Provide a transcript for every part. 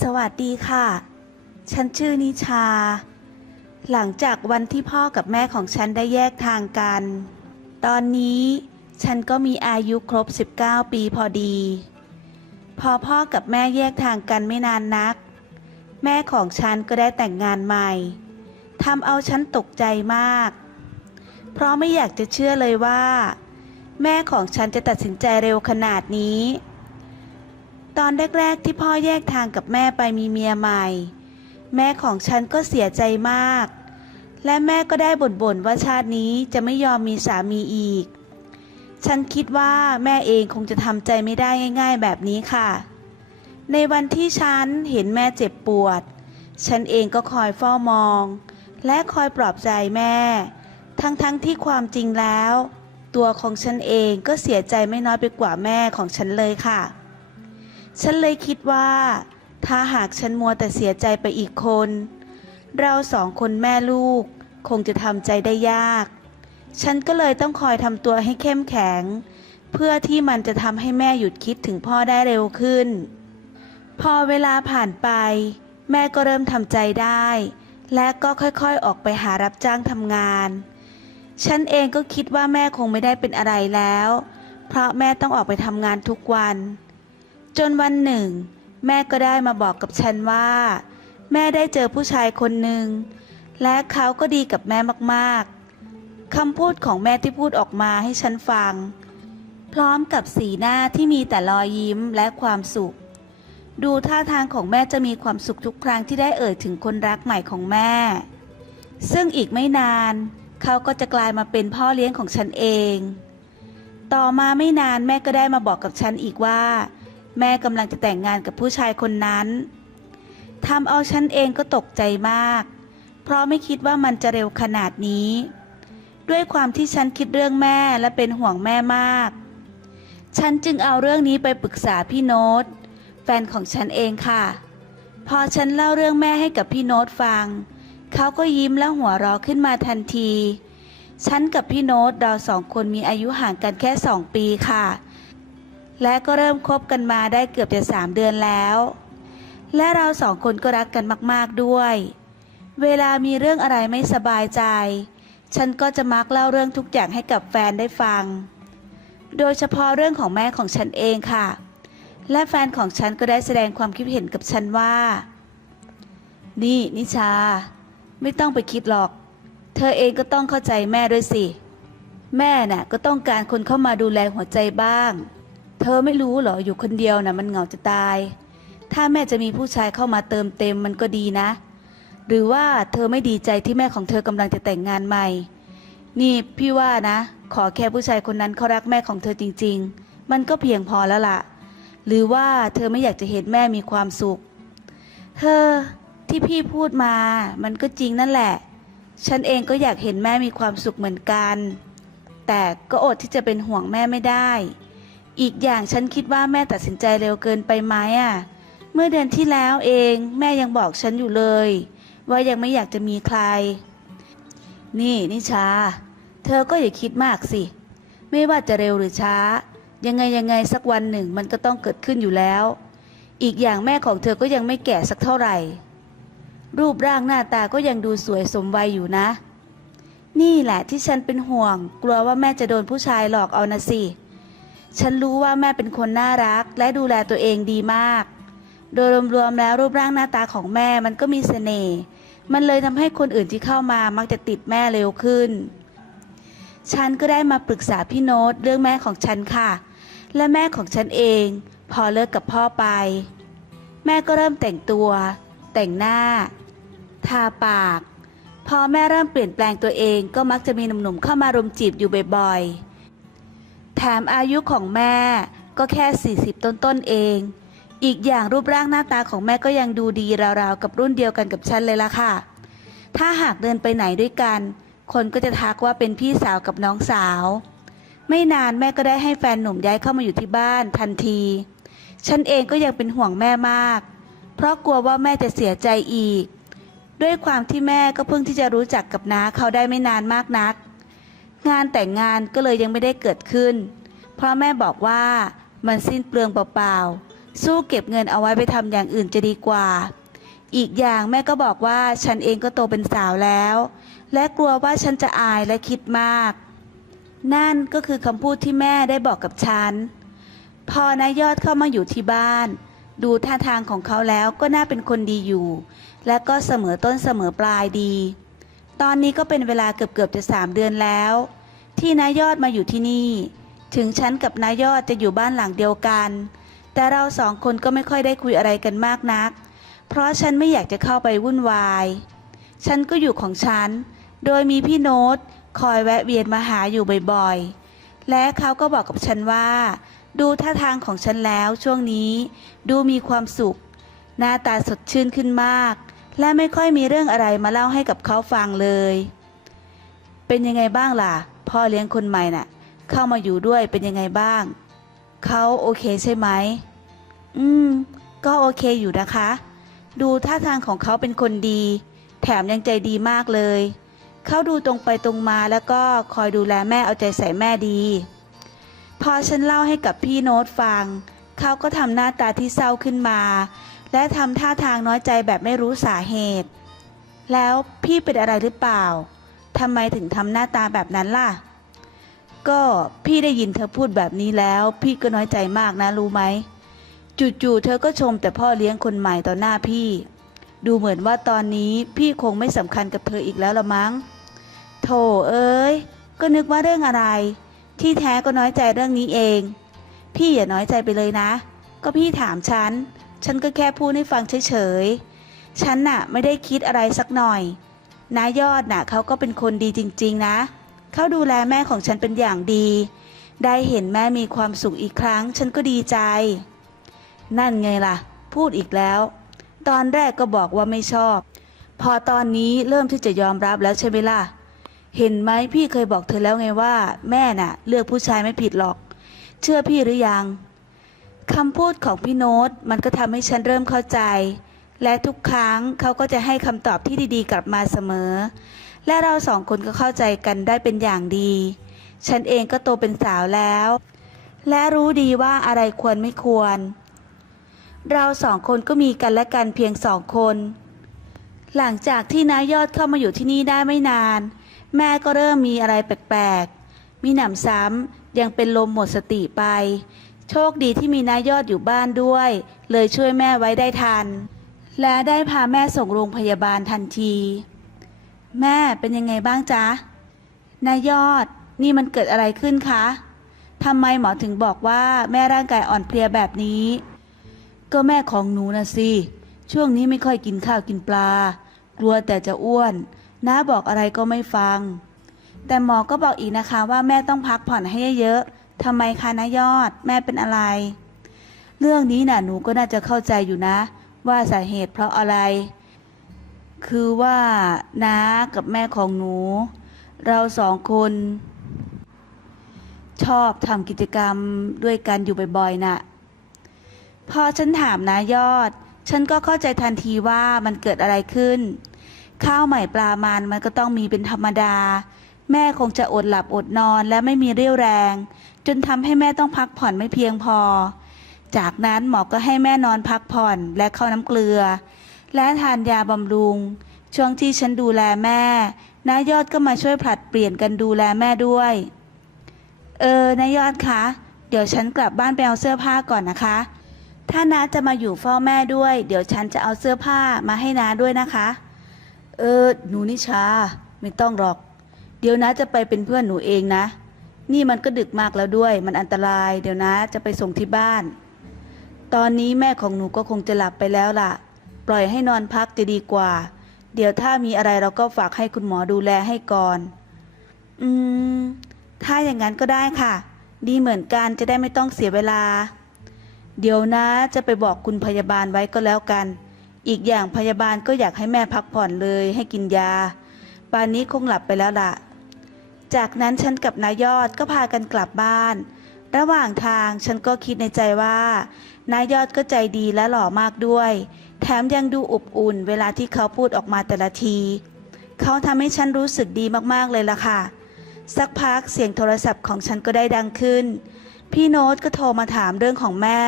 สวัสดีค่ะ ฉันชื่อนิชา หลังจากวันที่พ่อกับแม่ของฉันได้แยกทางกัน ตอนนี้ฉันก็มีอายุครบ 19 ปีพอดี พอพ่อกับแม่แยกทางกันไม่นานนัก แม่ของฉันก็ได้แต่งงานใหม่ทำเอาฉันตกใจมาก เพราะไม่อยากจะเชื่อเลยว่า แม่ของฉันจะตัดสินใจเร็วขนาดนี้ ตอนแรก ๆ ที่พ่อแยกทางกับแม่ไปมีเมียใหม่ แม่ของฉันก็เสียใจมาก และแม่ก็ได้บ่นๆว่าชาตินี้จะไม่ยอมมีสามีอีก ฉันคิดว่าแม่เองคงจะทำใจไม่ได้ง่าย ๆ แบบนี้ค่ะ ในวันที่ฉันเห็นแม่เจ็บปวด ฉันเองก็คอยเฝ้ามอง และคอยปลอบใจแม่ ทั้งๆที่ความจริงแล้ว ตัวของฉันเองก็เสียใจไม่น้อยไปกว่าแม่ของฉันเลยค่ะ ฉันเลยคิดว่า ถ้าหากฉันมัวแต่เสียใจไปอีกคน เราสองคนแม่ลูก คงจะทำใจได้ยาก ฉันก็เลยต้องคอยทำตัวให้เข้มแข็ง เพื่อที่มันจะทำให้แม่หยุดคิดถึงพ่อได้เร็วขึ้น พอเวลาผ่านไป แม่ก็เริ่มทำใจได้ และก็ค่อยๆออกไปหารับจ้างทำงาน ฉันเองก็คิดว่าแม่คงไม่ได้เป็นอะไรแล้ว เพราะแม่ต้องออกไปทำงานทุกวัน จนวันหนึ่ง แม่ก็ได้มาบอกกับฉันว่า แม่ได้เจอผู้ชายคนหนึ่ง และเขาก็ดีกับแม่มากๆคำพูดของแม่ที่พูดออกมาให้ฉันฟัง พร้อมกับสีหน้าที่มีแต่รอยยิ้มและความสุข ดูท่าทางของแม่จะมีความสุขทุกครั้งที่ได้เอ่ยถึงคนรักใหม่ของแม่ ซึ่งอีกไม่นานเขาก็จะกลายมาเป็นพ่อเลี้ยงของฉันเอง ต่อมาไม่นานแม่ก็ได้มาบอกกับฉันอีกว่า แม่กำลังจะแต่งงานกับผู้ชายคนนั้นทำเอาฉันเองก็ตกใจมาก เพราะไม่คิดว่ามันจะเร็วขนาดนี้ ด้วยความที่ฉันคิดเรื่องแม่และเป็นห่วงแม่มาก ฉันจึงเอาเรื่องนี้ไปปรึกษาพี่โน้ต แฟนของฉันเองค่ะ พอฉันเล่าเรื่องแม่ให้กับพี่โน้ตฟัง เขาก็ยิ้มและหัวเราะขึ้นมาทันที ฉันกับพี่โน้ตเราสองคนมีอายุห่างกันแค่สองปีค่ะ และก็เริ่มคบกันมาได้เกือบจะสามเดือนแล้ว และเราสองคนก็รักกันมากๆด้วย เวลามีเรื่องอะไรไม่สบายใจ ฉันก็จะมักเล่าเรื่องทุกอย่างให้กับแฟนได้ฟัง โดยเฉพาะเรื่องของแม่ของฉันเองค่ะ และแฟนของฉันก็ได้แสดงความคิดเห็นกับฉันว่า นี่นิชา ไม่ต้องไปคิดหรอก เธอเองก็ต้องเข้าใจแม่ด้วยสิ แม่น่ะก็ต้องการคนเข้ามาดูแลหัวใจบ้าง เธอไม่รู้เหรออยู่คนเดียวน่ะมันเหงาจะตาย ถ้าแม่จะมีผู้ชายเข้ามาเติมเต็มมันก็ดีนะ หรือว่าเธอไม่ดีใจที่แม่ของเธอกำลังจะแต่งงานใหม่ นี่พี่ว่านะ ขอแค่ผู้ชายคนนั้นเขารักแม่ของเธอจริง ๆ มันก็เพียงพอแล้วล่ะ หรือว่าเธอไม่อยากจะเห็นแม่มีความสุข เธอที่พี่พูดมามันก็จริงนั่นแหละ ฉันเองก็อยากเห็นแม่มีความสุขเหมือนกัน แต่ก็อดที่จะเป็นห่วงแม่ไม่ได้ อีกอย่างฉันคิดว่าแม่ตัดสินใจเร็วเกินไปไหมอะ เมื่อเดือนที่แล้วเองแม่ยังบอกฉันอยู่เลย ว่ายังไม่อยากจะมีใคร นี่นิชา เธอก็อย่าคิดมากสิ ไม่ว่าจะเร็วหรือช้า ยังไงยังไงสักวันหนึ่งมันก็ต้องเกิดขึ้นอยู่แล้ว อีกอย่างแม่ของเธอก็ยังไม่แก่สักเท่าไหร่ รูปร่างหน้าตาก็ยังดูสวยสมวัยอยู่นะ นี่แหละที่ฉันเป็นห่วง กลัวว่าแม่จะโดนผู้ชายหลอกเอานะสิ ฉันรู้ว่าแม่เป็นคนน่ารัก และดูแลตัวเองดีมาก โดยรวมๆแล้วรูปร่างหน้าตาของแม่มันก็มีเสน่ห์ มันเลยทำให้คนอื่นที่เข้ามามักจะติดแม่เร็วขึ้น ฉันก็ได้มาปรึกษาพี่โน้ตเรื่องแม่ของฉันค่ะ และแม่ของฉันเอง พอเลิกกับพ่อไป แม่ก็เริ่มแต่งตัว แต่งหน้า ทาปาก พอแม่เริ่มเปลี่ยนแปลงตัวเองก็มักจะมีหนุ่มๆเข้ามารุมจีบอยู่บ่อยๆ แถมอายุของแม่ก็แค่ 40 ต้นๆเอง อีกอย่างรูปร่างหน้าตาของแม่ก็ยังดูดีราวๆ กับรุ่นเดียวกันกับฉันเลยล่ะค่ะ ถ้าหากเดินไปไหนด้วยกัน คนก็จะทักว่าเป็นพี่สาวกับน้องสาว ไม่นานแม่ก็ได้ให้แฟนหนุ่มย้ายเข้ามาอยู่ที่บ้านทันที ฉันเองก็ยังเป็นห่วงแม่มาก เพราะกลัวว่าแม่จะเสียใจอีก ด้วยความที่แม่ก็เพิ่งที่จะรู้จักกับน้าเขาได้ไม่นานมากนัก งานแต่งงานก็เลยยังไม่ได้เกิดขึ้น เพราะแม่บอกว่ามันสิ้นเปลืองเปล่าๆ สู้เก็บเงินเอาไว้ไปทำอย่างอื่นจะดีกว่า อีกอย่างแม่ก็บอกว่าฉันเองก็โตเป็นสาวแล้ว และกลัวว่าฉันจะอายและคิดมาก นั่นก็คือคำพูดที่แม่ได้บอกกับฉัน พอนายยอดเข้ามาอยู่ที่บ้าน ดูท่าทางของเขาแล้วก็น่าเป็นคนดีอยู่ และก็เสมอต้นเสมอปลายดี ตอนนี้ก็เป็นเวลาเกือบๆจะสามเดือนแล้ว ที่นายยอดมาอยู่ที่นี่ ถึงฉันกับนายยอดจะอยู่บ้านหลังเดียวกัน แต่เราสองคนก็ไม่ค่อยได้คุยอะไรกันมากนัก เพราะฉันไม่อยากจะเข้าไปวุ่นวาย ฉันก็อยู่ของฉัน โดยมีพี่โน้ตคอยแวะเวียนมาหาอยู่บ่อยๆ และเขาก็บอกกับฉันว่า ดูท่าทางของฉันแล้วช่วงนี้ ดูมีความสุข หน้าตาสดชื่นขึ้นมาก และไม่ค่อยมีเรื่องอะไรมาเล่าให้กับเขาฟังเลย เป็นยังไงบ้างล่ะ พ่อเลี้ยงคนใหม่น่ะ เข้ามาอยู่ด้วยเป็นยังไงบ้าง เขาโอเคใช่ไหม อืม ก็โอเคอยู่นะคะ ดูท่าทางของเขาเป็นคนดี แถมยังใจดีมากเลย เขาดูตรงไปตรงมาแล้วก็คอยดูแลแม่เอาใจใส่แม่ดี พอฉันเล่าให้กับพี่โน้ตฟัง เขาก็ทำหน้าตาที่เศร้าขึ้นมา และทำท่าทางน้อยใจแบบไม่รู้สาเหตุ แล้วพี่เป็นอะไรหรือเปล่าทำไมถึงทำหน้าตาแบบนั้นล่ะ ก็พี่ได้ยินเธอพูดแบบนี้แล้ว พี่ก็น้อยใจมากนะรู้ไหมจู่ๆเธอก็ชมแต่พ่อเลี้ยงคนใหม่ต่อหน้าพี่ ดูเหมือนว่าตอนนี้พี่คงไม่สำคัญกับเธออีกแล้วละมั้งโธ่เอ้ยก็นึกว่าเรื่องอะไร ที่แท้ก็น้อยใจเรื่องนี้เอง พี่อย่าน้อยใจไปเลยนะ ก็พี่ถามฉัน ฉันก็แค่พูดให้ฟังเฉยๆ ฉันน่ะไม่ได้คิดอะไรสักหน่อย นายอดน่ะเขาก็เป็นคนดีจริง ๆ นะ เขาดูแลแม่ของฉันเป็นอย่างดี ได้เห็นแม่มีความสุขอีกครั้ง ฉันก็ดีใจ นั่นไงล่ะ พูดอีกแล้ว ตอนแรกก็บอกว่าไม่ชอบ พอตอนนี้เริ่มที่จะยอมรับแล้วใช่ไหมล่ะ เห็นไหมพี่เคยบอกเธอแล้วไงว่า แม่น่ะ เลือกผู้ชายไม่ผิดหรอก เชื่อพี่หรือยัง คำพูดของพี่โน้ตมันก็ทำให้ฉันเริ่มเข้าใจ และทุกครั้งเขาก็จะให้คำตอบที่ดีๆ กลับมาเสมอ และเราสองคนก็เข้าใจกันได้เป็นอย่างดี ฉันเองก็โตเป็นสาวแล้ว และรู้ดีว่าอะไรควรไม่ควร เราสองคนก็มีกันและกันเพียงสองคน หลังจากที่นายยอดเข้ามาอยู่ที่นี่ได้ไม่นาน แม่ก็เริ่มมีอะไรแปลกๆมีหนำซ้ำยังเป็นลมหมดสติไป โชคดีที่มีนายยอดอยู่บ้านด้วย เลยช่วยแม่ไว้ได้ทัน และได้พาแม่ส่งโรงพยาบาลทันที แม่เป็นยังไงบ้างจ๊ะนายยอดนี่มันเกิดอะไรขึ้นคะทำไมหมอถึงบอกว่าแม่ร่างกายอ่อนเพลียแบบนี้ ก็แม่ของหนูนะสิ ช่วงนี้ไม่ค่อยกินข้าวกินปลา กลัวแต่จะอ้วน น้าบอกอะไรก็ไม่ฟัง แต่หมอก็บอกอีกนะคะว่าแม่ต้องพักผ่อนให้เยอะๆ ทำไมคะนายอด แม่เป็นอะไร เรื่องนี้น่ะหนูก็น่าจะเข้าใจอยู่นะ ว่าสาเหตุเพราะอะไร คือว่าน้ากับแม่ของหนู เราสองคน ชอบทำกิจกรรมด้วยกันอยู่บ่อยๆน่ะพอฉันถามนายอด ฉันก็เข้าใจทันทีว่ามันเกิดอะไรขึ้น ข้าวใหม่ปลามันมันก็ต้องมีเป็นธรรมดา แม่คงจะอดหลับอดนอนและไม่มีเรี่ยวแรง จนทำให้แม่ต้องพักผ่อนไม่เพียงพอ จากนั้นหมอก็ให้แม่นอนพักผ่อนและเข้าน้ำเกลือ และทานยาบำรุง ช่วงที่ฉันดูแลแม่นายอดก็มาช่วยผลัดเปลี่ยนกันดูแลแม่ด้วย เออนายอดคะเดี๋ยวฉันกลับบ้านไปเอาเสื้อผ้าก่อนนะคะ ถ้าน้าจะมาอยู่เฝ้าแม่ด้วย เดี๋ยวฉันจะเอาเสื้อผ้ามาให้น้าด้วยนะคะ เออหนูนิชา ไม่ต้องหรอก เดี๋ยวน้าจะไปเป็นเพื่อนหนูเองนะ นี่มันก็ดึกมากแล้วด้วย มันอันตราย เดี๋ยวน้าจะไปส่งที่บ้าน ตอนนี้แม่ของหนูก็คงจะหลับไปแล้วล่ะ ปล่อยให้นอนพักจะดีกว่า เดี๋ยวถ้ามีอะไรเราก็ฝากให้คุณหมอดูแลให้ก่อน อืม ถ้าอย่างนั้นก็ได้ค่ะ ดีเหมือนกันจะได้ไม่ต้องเสียเวลา เดี๋ยวนะจะไปบอกคุณพยาบาลไว้ก็แล้วกัน อีกอย่างพยาบาลก็อยากให้แม่พักผ่อนเลย ให้กินยาป่านนี้คงหลับไปแล้วล่ะ จากนั้นฉันกับนายยอดก็พากันกลับบ้าน ระหว่างทางฉันก็คิดในใจว่านายยอดก็ใจดีและหล่อมากด้วย แถมยังดูอบอุ่น เวลาที่เขาพูดออกมาแต่ละที เขาทำให้ฉันรู้สึกดีมากๆเลยล่ะค่ะ สักพักเสียงโทรศัพท์ของฉันก็ได้ดังขึ้น พี่โน้ตก็โทรมาถามเรื่องของแม่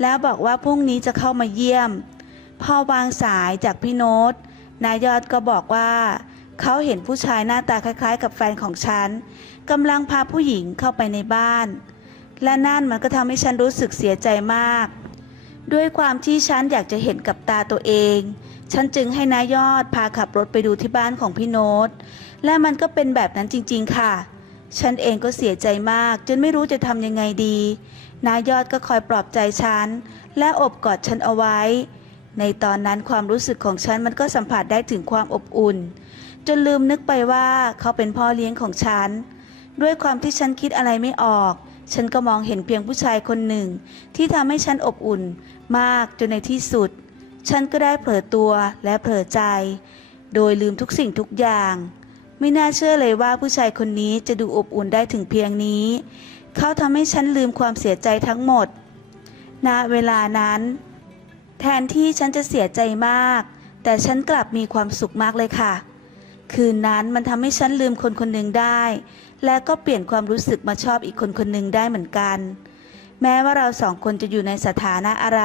แล้วบอกว่าพรุ่งนี้จะเข้ามาเยี่ยม พอวางสายจากพี่โน้ตนายยอดก็บอกว่า เขาเห็นผู้ชายหน้าตาคล้าย ๆ กับแฟนของฉันกำลังพาผู้หญิงเข้าไปในบ้าน และนั่นมันก็ทำให้ฉันรู้สึกเสียใจมาก ด้วยความที่ฉันอยากจะเห็นกับตาตัวเอง ฉันจึงให้นายยอดพาขับรถไปดูที่บ้านของพี่โน้ต และมันก็เป็นแบบนั้นจริง ๆ ค่ะ ฉันเองก็เสียใจมาก จนไม่รู้จะทำยังไงดี นายยอดก็คอยปลอบใจฉัน และอบกอดฉันเอาไว้ ในตอนนั้นความรู้สึกของฉันมันก็สัมผัสได้ถึงความอบอุ่น จนลืมนึกไปว่าเขาเป็นพ่อเลี้ยงของฉัน ด้วยความที่ฉันคิดอะไรไม่ออก ฉันก็มองเห็นเพียงผู้ชายคนหนึ่ง ที่ทำให้ฉันอบอุ่นมากจนในที่สุด ฉันก็ได้เผลอตัวและเผลอใจ โดยลืมทุกสิ่งทุกอย่าง ไม่น่าเชื่อเลยว่าผู้ชายคนนี้จะดูอบอุ่นได้ถึงเพียงนี้ เขาทำให้ฉันลืมความเสียใจทั้งหมด ณ เวลานั้น แทนที่ฉันจะเสียใจมาก แต่ฉันกลับมีความสุขมากเลยค่ะ คืนนั้นมันทำให้ฉันลืมคนคนหนึ่งได้ และก็เปลี่ยนความรู้สึกมาชอบอีกคนคนหนึ่งได้เหมือนกัน แม้ว่าเราสองคนจะอยู่ในสถานะอะไร